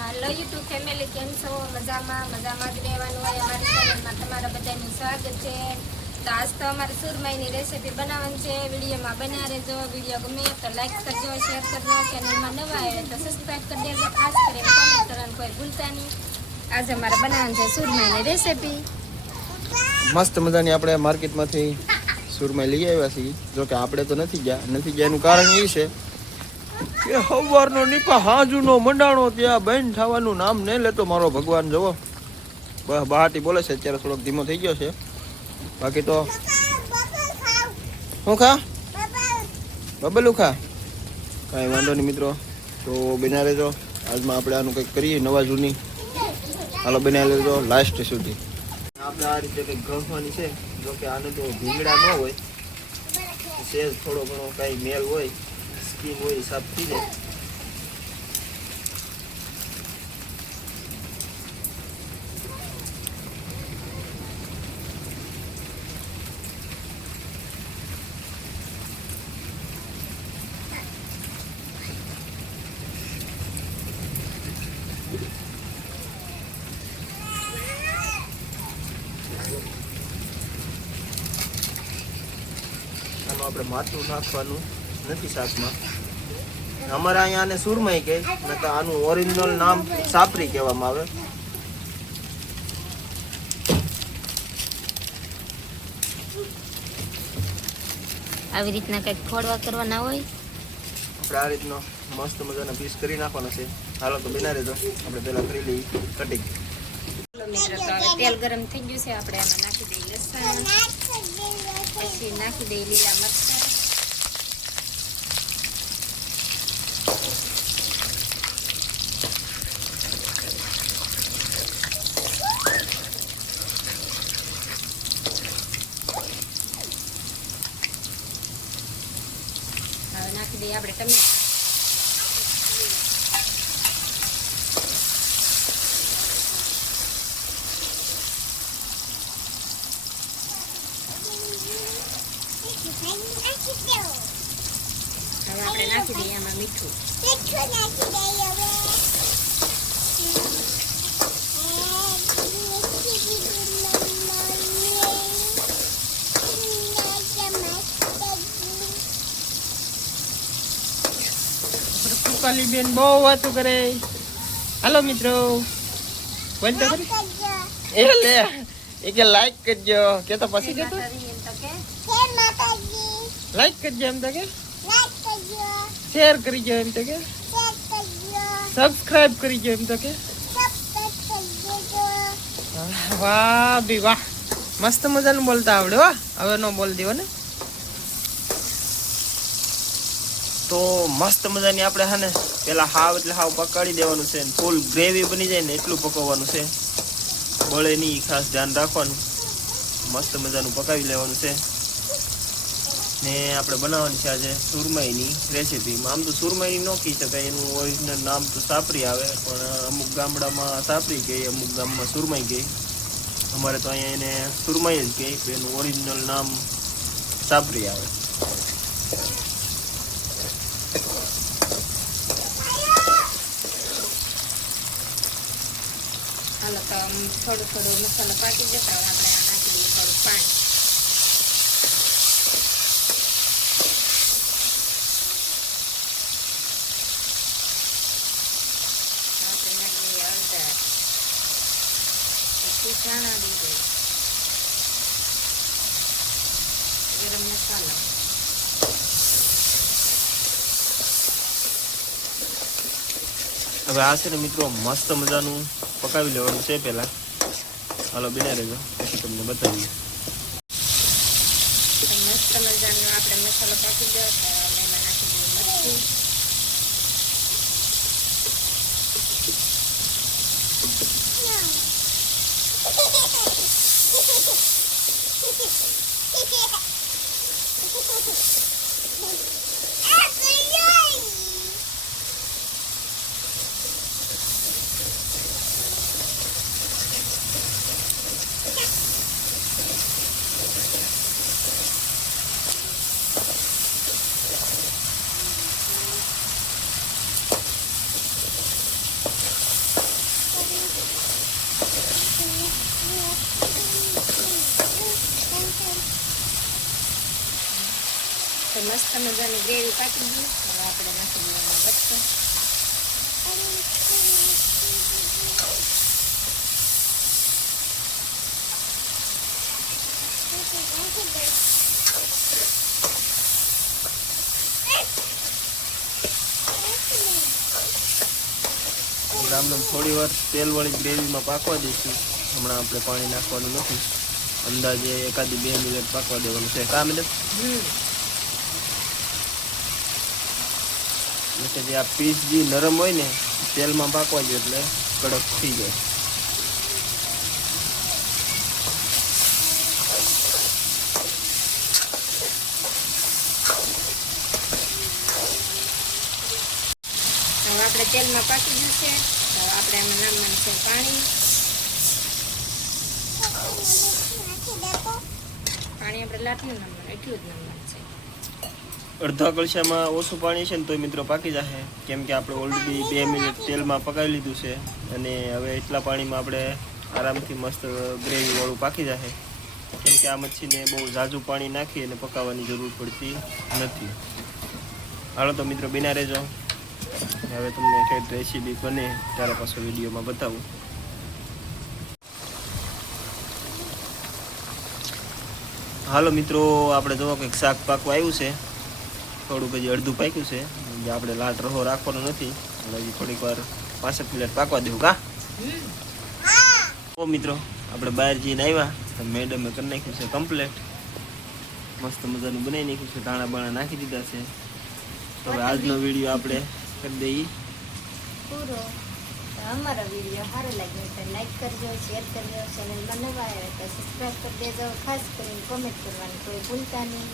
Hello YouTube family, કેમ છો? મજામાં જ રહેવાનું હોય. અમારી ચેનલમાં તમારા બધાનું સ્વાગત છે. તો આજ તો અમારે સુરમાઈની રેસીપી બનાવવાની છે. વિડીયોમાં બન્યા રહેજો. વિડીયો ગમે તો લાઈક કરજો, શેર કરજો. ચેનલમાં નવા આવે તો સબસ્ક્રાઈબ કરી દેજો. ખાસ કરીને કોમેન્ટ કરવાનું કોઈ ભૂલતા નહીં. આજે અમારે બનાવવાની છે સુરમાઈની રેસીપી. મસ્ત મજાની આપણે માર્કેટમાંથી સુરમાઈ લઈ આવ્યા છીએ. જોકે આપણે તો નથી ગયા એનું કારણ એ છે કે સવારનો નીપા હાજુનો મંડાણો ત્યાં બંધ થવાનું નામ નહીં લેતો મારો ભગવાન. જુઓ બહાટી બોલે છે, અત્યારે થોડોક ધીમો થઈ ગયો છે. બાકી તો શું ખા બબલું ખા, કાંઈ વાંધો નહીં મિત્રો. તો બના રહેજો. આજમાં આપણે આનું કંઈક કરીએ નવા જૂની. હાલો બના લેજો લાસ્ટ સુધી. આપણે આ રીતે કંઈક ઘસવાની છે. જોકે આને તો ભીંગડા ન હોય, સેજ થોડો ઘણો કાંઈ મેલ હોય, સ્કીન હોય, સાફ થઈ જાય. આપણે માથું નાખવાનું નથી શાકમાં. અમારે અહીંયા આને સુરમાઈ કહે, નકર આનું ઓરિજિનલ નામ સાપરી કહેવામાં આવે. આવી રીતના કંઈક ફોડવા કરવાના હોય. આપણે આ રીતનો મસ્ત મજાના પીસ કરી નાખવાના છે. હાલો તો બના રહેજો. આપણે પહેલા કરી લઈએ કટિંગ. મિત્રો, તો હવે તેલ ગરમ થઈ ગયું છે. આપણે આમાં નાખી દઈએ લસણ, પછી નાખી દઈએ લીલા મરચાં, હવે નાખી દઈએ આપણે ટમેટા. હવે આપણે નાખી દઈએ આમાં મીઠું. કુકાલી બેન બહુ વાતું કરે. હાલો મિત્રો, બોલ તો ખરી. એ લે એ કે લાઈક કરજો કે તો પછી કે લાઈક કરજો એમ તો કે શેર કરીજો એમ તો કે સબસ્ક્રાઇબ કરીજો એમ તો કે. વાહ બી વાહ, મસ્ત મજાનું બોલતા આવડે. વાહ, હવે નો બોલ દેવો ને. તો મસ્ત મજાની આપણે હા ને પેલા હાવ એટલે હાવ પકાડી દેવાનું છે. ફૂલ ગ્રેવી બની જાય ને એટલું પકવવાનું છે. બળે નહીં, ખાસ ધ્યાન રાખવાનું. મસ્ત મજાનું પકાવી લેવાનું છે. ને આપણે બનાવવાની છે આજે સુરમાઈની રેસીપી. આમ તો સુરમાઈની ન કહી શકાય, એનું ઓરિજિનલ નામ તો સાપરી આવે, પણ અમુક ગામડામાં સાપરી કહે, અમુક ગામમાં સુરમાઈ કહે. અમારે તો અહીંયા એને સુરમાઈ જ કહે, તો એનું ઓરિજિનલ નામ સાપરી આવે. હાલો તો થોડું થોડું મસાલો પાકી જતા હોય આપણે આ નાખી દઈએ થોડું પાણી. આપણે નાખી દઈએ હળદર, પછી ધાણા દીધો, ગરમ મસાલો, હવે આ છે ને મિત્રો મસ્ત મજાનું પકાવી લેવાનું છે પહેલા. હાલો બના રહેજો, પછી તમને બતાવીએ. મસ્ત મજાનો આપણે મસાલો પાકી ગયો તો હવે એમાં નાખી દઈએ મરચું, મસ્ત મજાની ગ્રેવી પાકી ગઈ. હવે આપણે નાખી દઈએ બટર. આમને થોડી વાર તેલવાળી ગ્રેવીમાં પાકવા દઈશું. હમણાં આપણે પાણી નાખવાનું નથી. અંદાજે 1-2 મિનિટ પાકવા દેવાનું છે. કા મિનિટ એટલે જે આ પીસ જે નરમ હોય ને તેલમાં પાકવા દે એટલે કડક થઈ જાય. હવે આપણે તેલમાં પાકી ગયું છે. તો આપણે આમાં નાખવાનું છે પાણી. પાણી આપણે લાટનું નાખવાનું, એટલું જ નાખવાનું છે. અડધા કળશામાં ઓછું પાણી છે ને તોય મિત્રો પાકી જશે, કેમ કે આપણે ઓલરેડી 2 મિનિટ તેલમાં પકાવી લીધું છે. અને હવે એટલા પાણીમાં આપણે આરામથી મસ્ત ગ્રેવી વાળું પાકી જશે, કેમ કે આ મચ્છીને બહુ ઝાઝું પાણી નાખી અને પકાવવાની જરૂર પડતી નથી. હાલો તો મિત્રો બિના રહેજો. હવે તમને કઈ રેસીપી બને ત્યારે પાછો વિડીયોમાં બતાવું. હાલો મિત્રો, આપણે જોવો કંઈક શાક પાકવા આવ્યું છે. થોડુંક હજી અડધું પાક્યું છે, જે આપણે લાટ રહો રાખવાનો નથી. હજી થોડીક વાર 5 મિનિટ પાકવા દેવું. કા ઓ મિત્રો, આપણે બહાર જઈને આવ્યા તો મેડમે કરી નાખ્યું છે કમ્પ્લેટ. મસ્ત મજાનું બનાવી નાખ્યું છે, ધાણા બાણા નાખી દીધા છે. તો હવે આજનો વિડીયો આપણે કરી દઈએ પૂરો. તો અમારો વિડીયો સારો લાગ્યો તો લાઈક કરજો, શેર કરજો. ચેનલમાં નવા આવ્યા તો સબસ્ક્રાઈબ કરી દેજો. ખાસ કરીને કોમેન્ટ કરવાનું કોઈ ભૂલતા નહીં.